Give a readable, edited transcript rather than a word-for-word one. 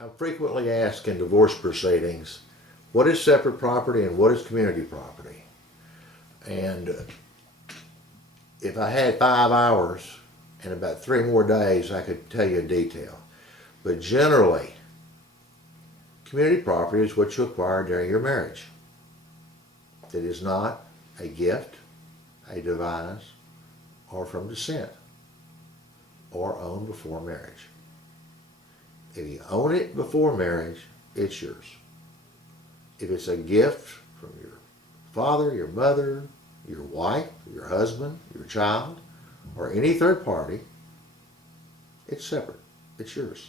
I'm frequently asked in divorce proceedings, what is separate property and what is community property? And if I had 5 hours and about 3 more days, I could tell you in detail. But generally, community property is what you acquire during your marriage. It is not a gift, a devise, or from descent, or owned before marriage. If you own it before marriage, it's yours. If it's a gift from your father, your mother, your wife, your husband, your child, or any third party, it's separate. It's yours.